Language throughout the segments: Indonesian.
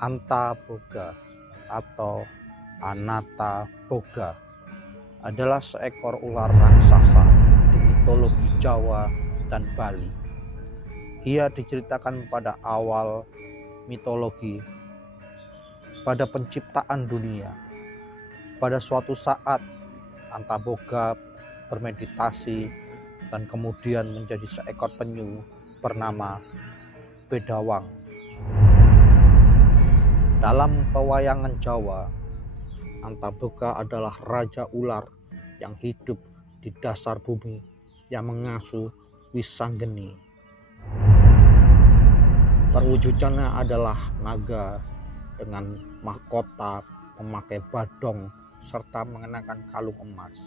Antaboga atau Anataboga adalah seekor ular raksasa di mitologi Jawa dan Bali. Ia diceritakan pada awal mitologi pada penciptaan dunia. Pada suatu saat Antaboga bermeditasi dan kemudian menjadi seekor penyu bernama Bedawang. Dalam pewayangan Jawa, Antaboga adalah raja ular yang hidup di dasar bumi yang mengasuh Wisanggeni. Perwujudannya adalah naga dengan mahkota memakai badong serta mengenakan kalung emas.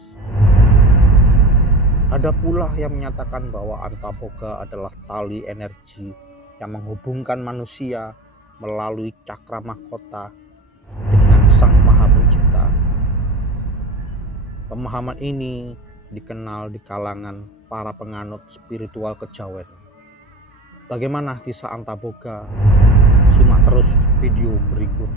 Ada pula yang menyatakan bahwa Antaboga adalah tali energi yang menghubungkan manusia melalui cakra mahkota dengan Sang Maha Pencipta. Pemahaman ini dikenal di kalangan para penganut spiritual kejawen. Bagaimana kisah Antaboga? Simak terus video berikut.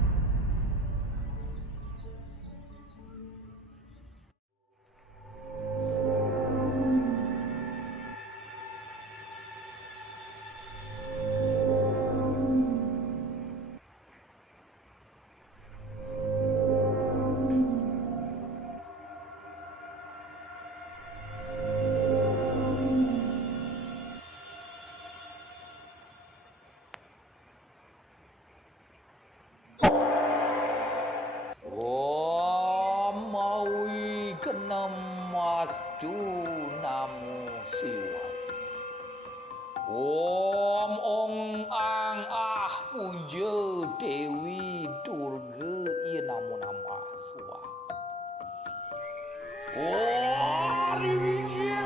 Kenemastu namo siwa. Om ong ang ah puja Dewi Durga iya namo namah swa. Om Rijya.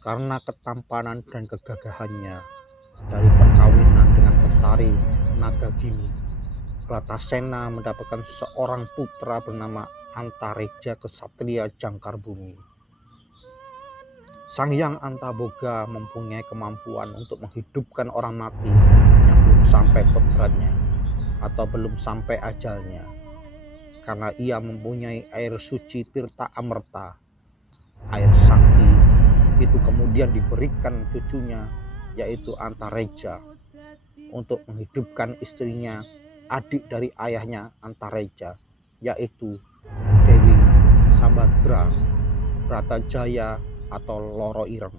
Karena ketampanan dan kegagahannya dari perkawinan dengan petari Nagagini, Bratasena mendapatkan seorang putra bernama Antareja Kesatria Jangkar Bumi. Sang Hyang Antaboga mempunyai kemampuan untuk menghidupkan orang mati yang belum sampai kodratnya atau belum sampai ajalnya, karena ia mempunyai air suci Tirta Amerta, air sakti. Itu kemudian diberikan cucunya, yaitu Antareja, untuk menghidupkan istrinya, adik dari ayahnya Antareja, yaitu Dewi Sambadra Bratajaya atau Loro Ireng,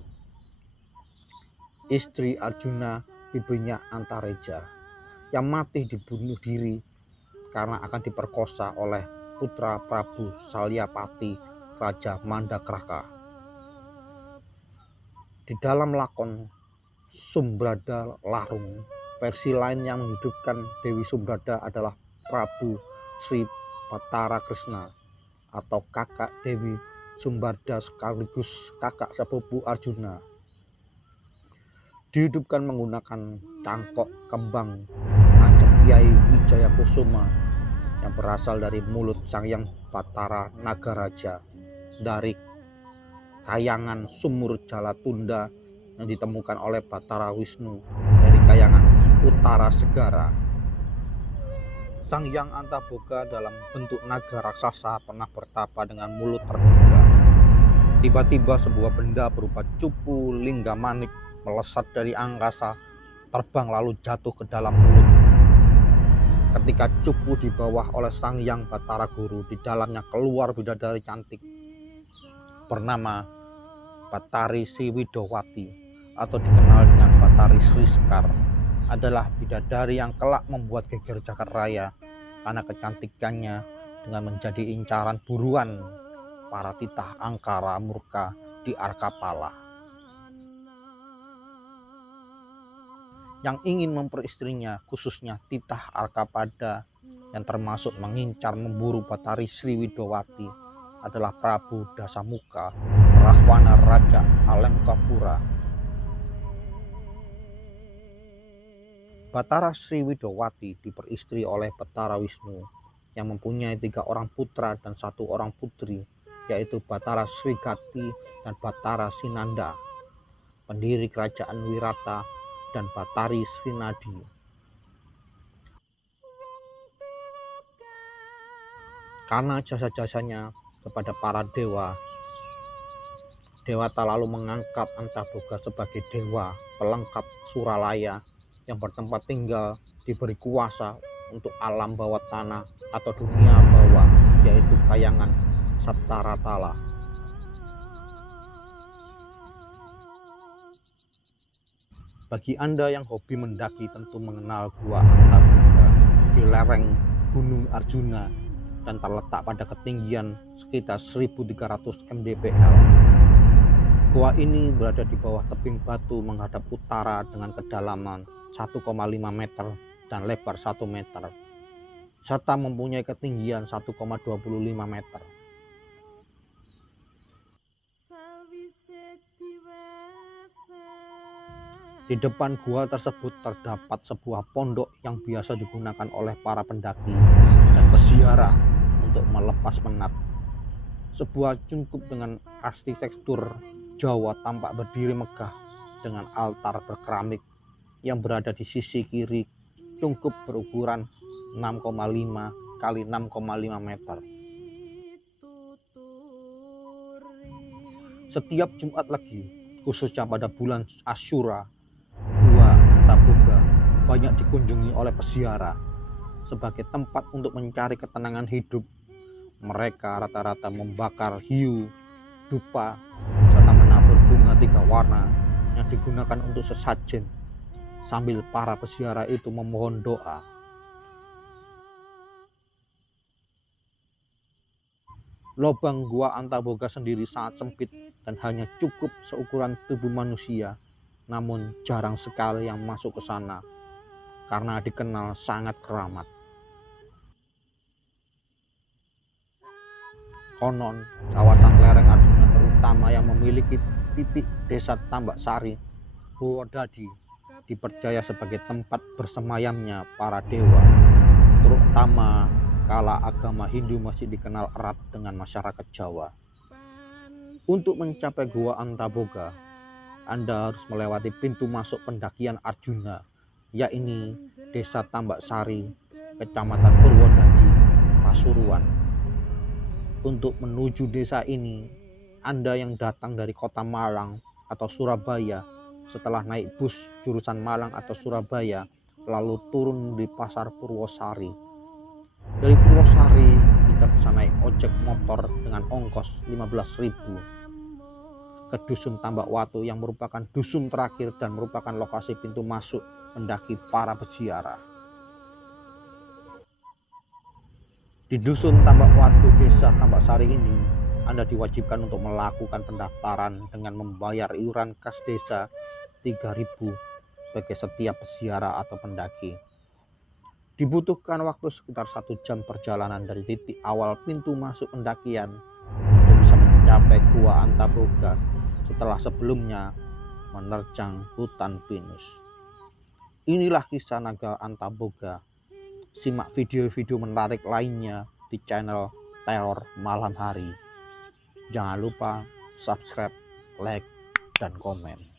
istri Arjuna, bibinya Antareja, yang mati dibunuh diri karena akan diperkosa oleh putra Prabu Salyapati Raja Mandakraka. Di dalam lakon Sumbrada Larung, versi lain yang menghidupkan Dewi Sumbrada adalah Prabu Sri Batara Krishna atau kakak Dewi Sumbrada sekaligus kakak sepupu Arjuna. Dihidupkan menggunakan cangkok kembang Ajak Kyai Wijaya Kusuma yang berasal dari mulut Sang Hyang Batara Nagaraja dari kayangan sumur Jalatunda yang ditemukan oleh Batara Wisnu dari kayangan Utara Segara. Sang Hyang Antaboga dalam bentuk naga raksasa pernah bertapa dengan mulut terbuka. Tiba-tiba sebuah benda berupa cupu lingga manik melesat dari angkasa, terbang lalu jatuh ke dalam mulut. Ketika cupu di bawah oleh Sang Hyang Batara Guru, di dalamnya keluar bidadari cantik bernama Batari Siwidowati atau dikenal dengan Batari Sri Sekar. Adalah bidadari yang kelak membuat geger jagat raya karena kecantikannya dengan menjadi incaran buruan para titah angkara murka di Arkapala yang ingin memperistrinya, khususnya titah Arkapada yang termasuk mengincar memburu Batari Sriwidowati adalah Prabu Dasamuka, Rahwana Raja Alengkapura. Batara Sri Widowati diperistri oleh Batara Wisnu yang mempunyai 3 orang putra dan 1 orang putri, yaitu Batara Srigati dan Batara Sinanda, pendiri kerajaan Wirata, dan Batari Srinadi. Karena jasa-jasanya kepada para dewa, Dewata lalu mengangkat Antaboga sebagai dewa pelengkap Suralaya yang bertempat tinggal, diberi kuasa untuk alam bawah tanah atau dunia bawah, yaitu kayangan Saptaratala. Bagi Anda yang hobi mendaki tentu mengenal Gua Antaboga di lereng Gunung Arjuna dan terletak pada ketinggian sekitar 1300 mdpl. Gua ini berada di bawah tebing batu menghadap utara dengan kedalaman 1,5 meter dan lebar 1 meter, serta mempunyai ketinggian 1,25 meter. Di depan gua tersebut terdapat sebuah pondok yang biasa digunakan oleh para pendaki dan peziarah untuk melepas penat. Sebuah cungkup dengan arsitektur Jawa tampak berdiri megah dengan altar berkeramik yang berada di sisi kiri cungkup berukuran 6,5 kali 6,5 meter. Setiap Jumat Legi, khususnya pada bulan Asyura, Gua Antaboga banyak dikunjungi oleh peziarah. Sebagai tempat untuk mencari ketenangan hidup, mereka rata-rata membakar hiu, dupa, serta menabur bunga 3 warna yang digunakan untuk sesajen, sambil para peziarah itu memohon doa. Lubang Gua Antaboga sendiri sangat sempit dan hanya cukup seukuran tubuh manusia, namun jarang sekali yang masuk ke sana karena dikenal sangat keramat. Konon, kawasan lereng Arjuna terutama yang memiliki titik desa Tambak Sari, Purwodadi, dipercaya sebagai tempat bersemayamnya para dewa, terutama kala agama Hindu masih dikenal erat dengan masyarakat Jawa. Untuk mencapai Gua Antaboga, Anda harus melewati pintu masuk pendakian Arjuna, yakni Desa Tambak Sari, Kecamatan Purwodadi, Pasuruan. Untuk menuju desa ini, Anda yang datang dari kota Malang atau Surabaya, setelah naik bus jurusan Malang atau Surabaya, lalu turun di Pasar Purwosari. Dari Purwosari, kita bisa naik ojek motor dengan ongkos 15.000 ke Dusun Tambak Watu yang merupakan dusun terakhir dan merupakan lokasi pintu masuk mendaki para peziarah. Di Dusun Tambak Watu, Desa Tambak Sari ini, Anda diwajibkan untuk melakukan pendaftaran dengan membayar iuran kas desa 3.000 bagi setiap peziarah atau pendaki. Dibutuhkan waktu sekitar 1 jam perjalanan dari titik awal pintu masuk pendakian untuk bisa mencapai Gua Antaboga setelah sebelumnya menerjang hutan pinus. Inilah kisah naga Antaboga. Simak video-video menarik lainnya di channel Teror Malam Hari. Jangan lupa subscribe, like, dan komen.